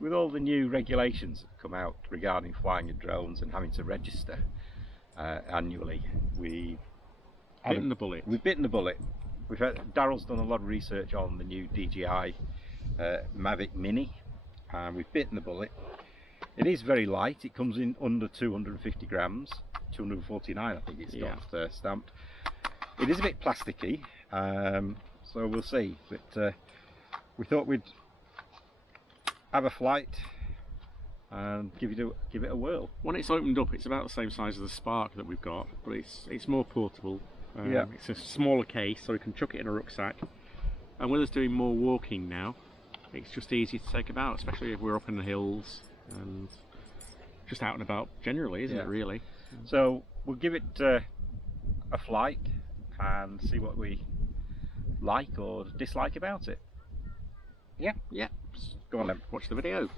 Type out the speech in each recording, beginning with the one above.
with all the new regulations that come out regarding flying of drones and having to register annually, we've bitten the bullet. We've bitten the bullet. Daryl's done a lot of research on the new DJI Mavic Mini, and we've bitten the bullet. It is very light. It comes in under 250 grams, 249 I think it's got stamped. It is a bit plasticky, so we'll see. But we thought we'd have a flight and give it a whirl. When it's opened up, it's about the same size as the Spark that we've got, but it's more portable. It's a smaller case, so we can chuck it in a rucksack. And with us doing more walking now, it's just easy to take about, especially if we're up in the hills and just out and about generally, isn't it, really? So we'll give it a flight and see what we like or dislike about it. Yeah. Go on then. Watch the video.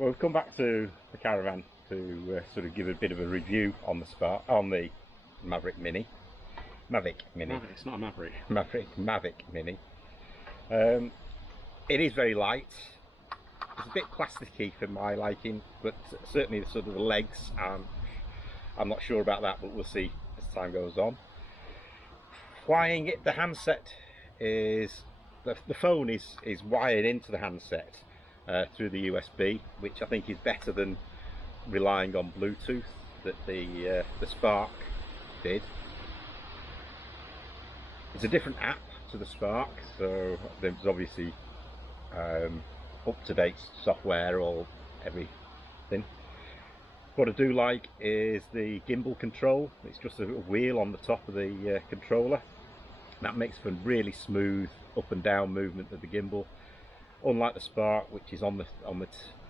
Well, we've come back to the caravan to sort of give a bit of a review on the Mavic Mini. It's not a Maverick. Mavic Mini. It is very light. It's a bit plasticky for my liking, but certainly the sort of the legs, I'm not sure about that, but we'll see as time goes on. Flying it, the handset is, the phone is wired into the handset through the USB, which I think is better than relying on Bluetooth that the Spark did. It's a different app to the Spark, so there's obviously up-to-date software or everything. What I do like is the gimbal control. It's just a wheel on the top of the controller. That makes for really smooth up and down movement of the gimbal, unlike the Spark, which is on the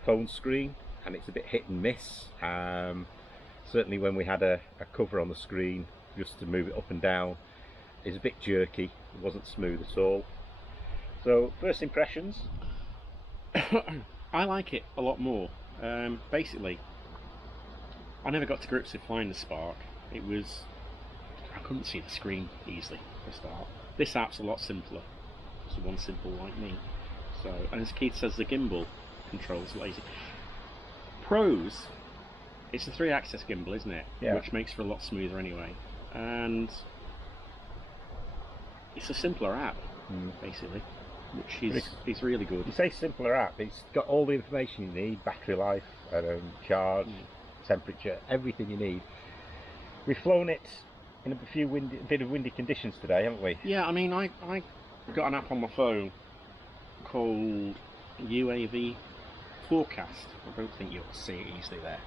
phone screen, and it's a bit hit and miss. Certainly when we had a cover on the screen just to move it up and down, it's a bit jerky. It wasn't smooth at all. So first impressions. I like it a lot more. Basically, I never got to grips with flying the Spark. I couldn't see the screen easily for a start. This app's a lot simpler. It's one simple like me. So, and as Keith says, the gimbal control's lazy. Pros, it's a 3-axis gimbal, isn't it? Yeah. Which makes for a lot smoother anyway. And it's a simpler app, basically, which is really good. You say simpler app, it's got all the information you need: battery life, charge, temperature, everything you need. We've flown it in a bit of windy conditions today, haven't we? Yeah, I mean, I got an app on my phone called UAV Forecast. I don't think you'll see it easily there,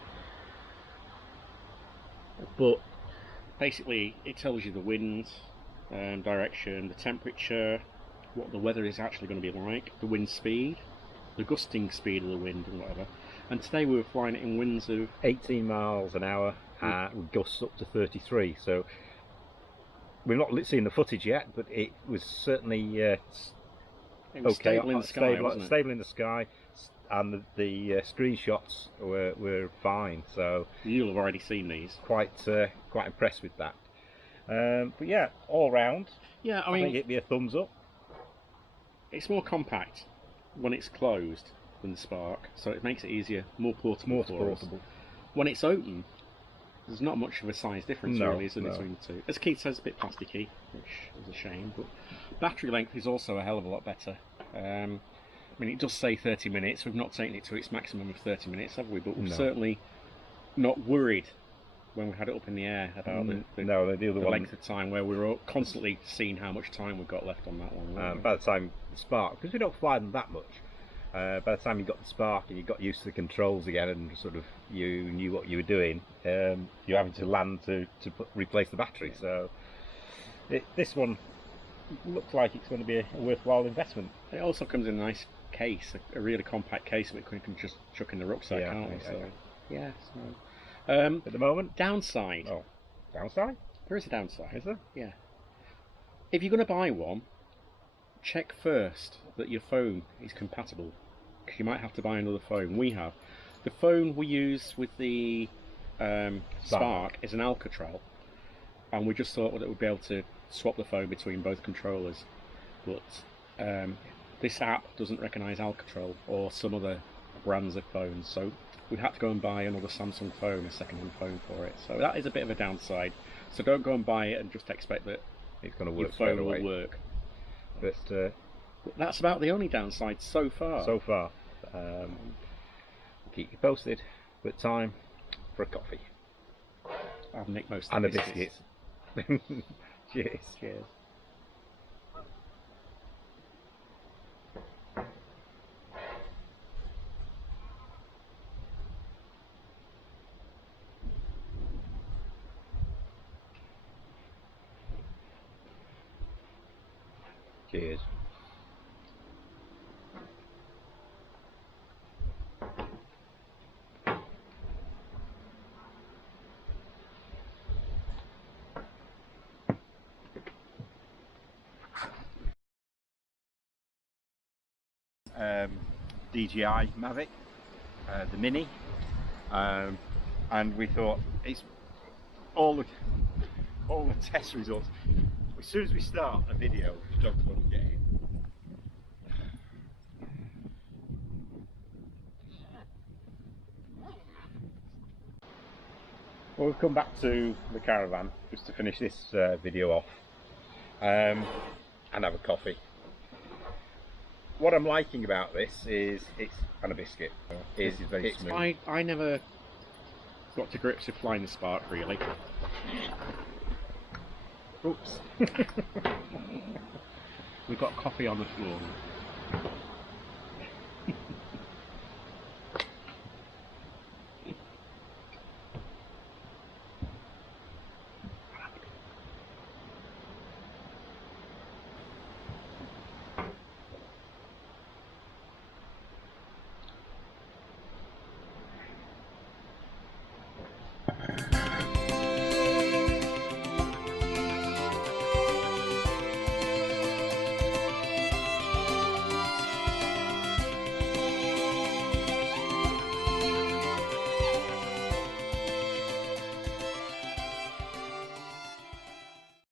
but basically it tells you the wind direction, the temperature, what the weather is actually going to be like, the wind speed, the gusting speed of the wind and whatever. And today we were flying it in winds of 18 miles an hour, gusts up to 33. So we've not seen the footage yet, but it was certainly it was okay, stable in the sky, wasn't it? Stable in the sky, and the screenshots were fine. So you'll have already seen these. Quite impressed with that. But yeah, all round, yeah, I think mean, it'd be a thumbs up. It's more compact when it's closed than the Spark, so it makes it easier, more portable for us. When it's open, there's not much of a size difference really, is there, between the two. As Keith says, a bit plasticky, which is a shame, but battery length is also a hell of a lot better. I mean, it does say 30 minutes, we've not taken it to its maximum of 30 minutes, have we? But we're certainly not worried when we had it up in the air about the length of time, where we were constantly seeing how much time we've got left on that one. By the time the Spark, because we don't fly them that much, by the time you got the Spark and you got used to the controls again and sort of you knew what you were doing, you're having to land to replace the battery. So this one looks like it's going to be a worthwhile investment. It also comes in a nice case, a really compact case that we can just chuck in the rucksack, can't we? So, yeah. At the moment, downside. Oh, downside? There is a downside. Is there? Yeah. If you're going to buy one, check first that your phone is compatible, because you might have to buy another phone. We have. The phone we use with the Spark is an Alcatel, and we just thought that we'd be able to swap the phone between both controllers, but this app doesn't recognise Alcatel or some other brands of phones, so we'd have to go and buy another Samsung phone, a second-hand phone for it. So that is a bit of a downside. So don't go and buy it and just expect that it's going to work. Your phone will work. But that's about the only downside so far. Keep you posted. But time for a coffee. I've nicked most of and the biscuits. Cheers. Cheers. Cheers. DJI Mavic the Mini, and we thought it's all the test results. As soon as we start a video, the dogs won't get in. Well, we've come back to the caravan just to finish this video off and have a coffee. What I'm liking about this is it's and a biscuit. This is very smooth. I never got to grips with flying the Spark really. Oops. We've got coffee on the floor.